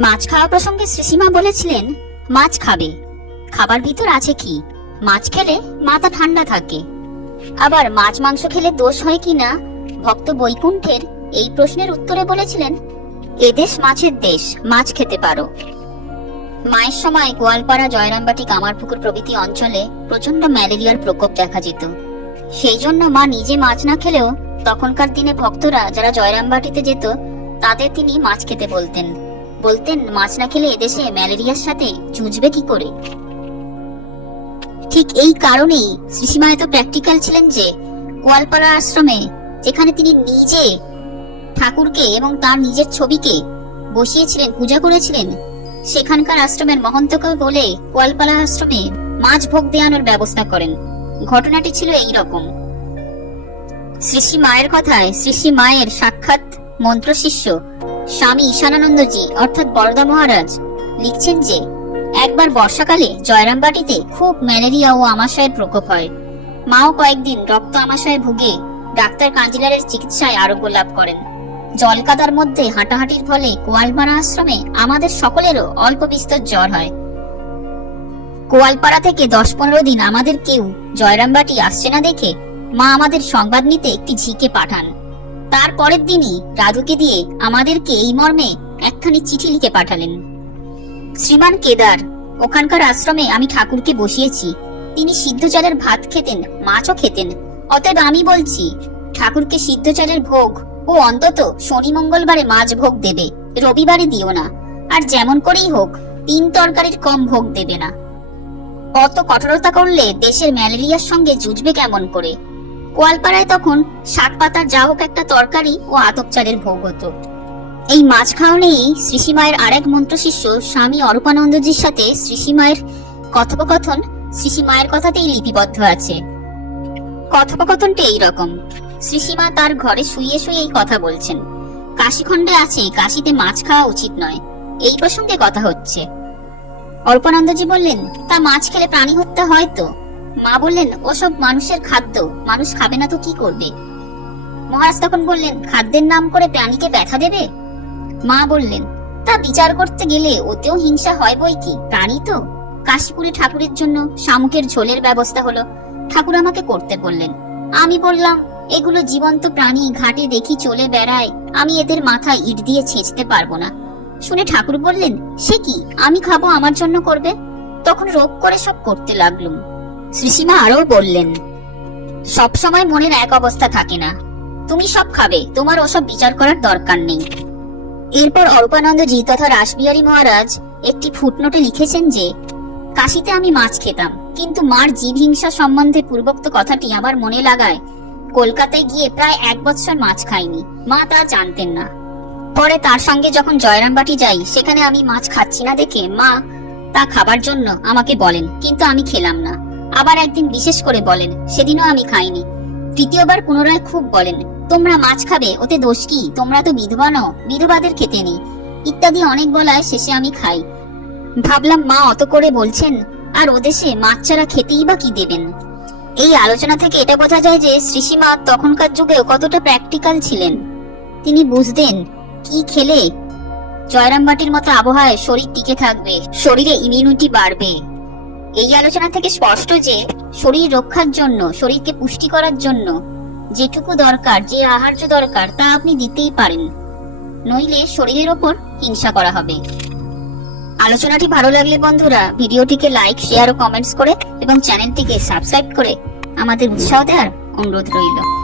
মাছ খাওয়া প্রসঙ্গে শ্রীসীমা বলেছিলেন, মাছ খাবে। খাবার ভিতর আছে কি? মাছ খেলে মাথা ঠান্ডা থাকে। আবার মাছ মাংস খেলে দোষ হয় কি না? ভক্ত বৈকুণ্ঠের এই প্রশ্নের উত্তরে বলেছিলেন এদেশ মাছের দেশ, মাছ খেতে পারো। মায়ের সময় গোয়ালপাড়া জয়রামবাটি কামারপুকুর প্রভৃতি অঞ্চলে প্রচণ্ড ম্যালেরিয়ার প্রকোপ দেখা যেত। সেই জন্য মা নিজে মাছ না খেলেও তখনকার দিনে ভক্তরা যারা জয়রামবাটিতে যেত, তাদের তিনি মাছ খেতে বলতেন। বলতেন, মাছ না খেলে এদেশে ম্যালেরিয়ার সাথে জুঝবে কি করে? ঠিক এই কারণেই শ্রীসীমা এত প্র্যাকটিক্যাল ছিলেন যে, গোয়ালপাড়া আশ্রমে যেখানে তিনি নিজে ঠাকুরকে এবং তার নিজের ছবিকে বসিয়েছিলেন, পূজা করেছিলেন, সেখানকার আশ্রমের মহন্তকে বলে গোয়ালপাড়া আশ্রমে মাছ ভোগ দেওয়ানোর ব্যবস্থা করেন। ঘটনাটি ছিল এই রকম। শ্রী শ্রী মায়ের কথায় শ্রী শ্রী মায়ের সাক্ষাৎ মন্ত্র শিষ্য স্বামী ঈশানানন্দজি, অর্থাৎ বরদা মহারাজ, লিখছেন যে, একবার বর্ষাকালে জয়রামবাটিতে খুব ম্যালেরিয়া ও আমাশয়ের প্রকোপ হয়। মাও কয়েকদিন রক্ত আমাশয়ে ভুগে ডাক্তার কাঞ্জিলারের চিকিৎসায় আরোগ্য লাভ করেন। জলকাদার মধ্যে হাঁটাহাঁটির ফলে কোয়ালপাড়া আশ্রমে আমাদের সকলেরও অল্প বিস্তর জ্বর হয়। কোয়ালপাড়া থেকে দশ পনেরো দিন আমাদের কেউ জয়রামবাটি আসছে না দেখে মা আমাদের সংবাদ নিতে একটি ঝিকে পাঠান। তার পরের দিনই রাধুকে দিয়ে আমাদেরকে এই মর্মে একখানি চিঠি লিখে পাঠালেন। শ্রীমান কেদার, ওখানকার আশ্রমে আমি ঠাকুরকে বসিয়েছি। তিনি সিদ্ধ চালের ভাত খেতেন, মাছও খেতেন। অতএব আমি বলছি, ঠাকুরকে সিদ্ধ চালের ভোগ ও অন্তত শনি মঙ্গলবারে মাছ ভোগ দেবে, রবিবারে দিও না। আর যেমন করেই হোক, তিন তরকারির কম ভোগ দেবে না। অত কঠোরতা করলে দেশের ম্যালেরিয়ার সঙ্গে জুঝবে কেমন করে? কোয়ালপাড়ায় তখন শাক পাতার যা হোক একটা তরকারি ও আতপ চালের ভোগ হতো। এই মাছ খাওয়ানেই শ্রীসীমায়ের আরেক মন্ত্র শিষ্য স্বামী অরূপানন্দজির সাথে শ্রীসীমায়ের কথোপকথন শ্রীসীমায়ের কথাতেই লিপিবদ্ধ আছে। কথোপকথনটি এইরকম শ্রীসীমা তার ঘরে শুয়ে শুয়ে এই কথা বলছেন। কাশীখণ্ডে আছে, কাশিতে মাছ খাওয়া উচিত নয়। এই প্রসঙ্গে কথা হচ্ছে। অর্পনন্দজি বললেন, তা মাছ খেলে প্রাণী হত্যা হয় তো? মা বললেন, ওসব মানুষের খাদ্য, মানুষ খাবে না তো কি করবে? মহারাজ তখন বললেন, খাদ্যের নাম করে প্রাণীকে ব্যথা দেবে? মা বললেন, তা বিচার করতে গেলে ওতেও হিংসা হয় বই কি? প্রাণী তো। কাশীপুরে ঠাকুরের জন্য শামুকের ঝোলের ব্যবস্থা হলো। ঠাকুর আমাকে করতে বললেন। আমি বললাম, এগুলো জীবন্ত প্রাণী, ঘাটে দেখি চলে বেড়ায়। আমি এদের মাথা ইট দিয়ে ছেঁচতে পারব না। শুনে ঠাকুর বললেন, সে কি? আমি খাব আমার জন্য করবে? তখন রোগ করে সব করতে লাগলুম। শ্রীসীমা আরও বললেন, সব সময় মনের এক অবস্থা থাকে না। তুমি সব খাবে, তোমার ওসব বিচার করার দরকার নেই। এরপর অরূপানন্দজি তথা রাসবিহারী মহারাজ একটি ফুটনোটে লিখেছেন যে, কাশিতে আমি মাছ খেতাম, কিন্তু মার জীব হিংসা সম্বন্ধে পূর্বোক্ত কথাটি আমার মনে লাগায়, কলকাতায় গিয়ে প্রায় এক বছর মাছ খাইনি, মা তা জানতেন না। পরে তার সঙ্গে যখন জয়রামবাটি যাই, সেখানে আমি মাছ খাচ্ছি না দেখে মা তা খাবার জন্য আমাকে বলেন, কিন্তু আমি খেলাম না। আবার একদিন বিশেষ করে বলেন, সেদিনও আমি খাইনি। তৃতীয়বার পুনরায় খুব বলেন, তোমরা মাছ খাবে, ওতে দোষ কি? তোমরা তো বিধবা নও, বিধবাদের খেতে নেই। ইত্যাদি অনেক বলায় শেষে আমি খাই। ভাবলাম মা অত করে বলছেন, আর ওদেশে মাছ ছাড়া খেতেই বা কি দেবেন? এই আলোচনা থেকে এটা বোঝা যায় যে শ্রীসীমা তখনকার যুগেও কতটা প্র্যাকটিক্যাল ছিলেন। তিনি বুঝতেন, কি খেলে? জয়রামবাটির মতো আবহাওয়ায় শরীর টিকে থাকবে, শরীরে ইমিউনিটি বাড়বে। এই আলোচনা থেকে স্পষ্ট যে শরীর রক্ষার জন্য, শরীরকে পুষ্টি করার জন্য যেটুকু দরকার, যে আহার্য দরকার, তা আপনি দিতেই পারেন। নইলে শরীরের ওপর হিংসা করা হবে। আলোচনাটি ভালো লাগলে বন্ধুরা, ভিডিওটিকে লাইক শেয়ার ও কমেন্টস করে এবং চ্যানেলটিকে সাবস্ক্রাইব করে আমাদের উৎসাহ দেওয়ার অনুরোধ রইল।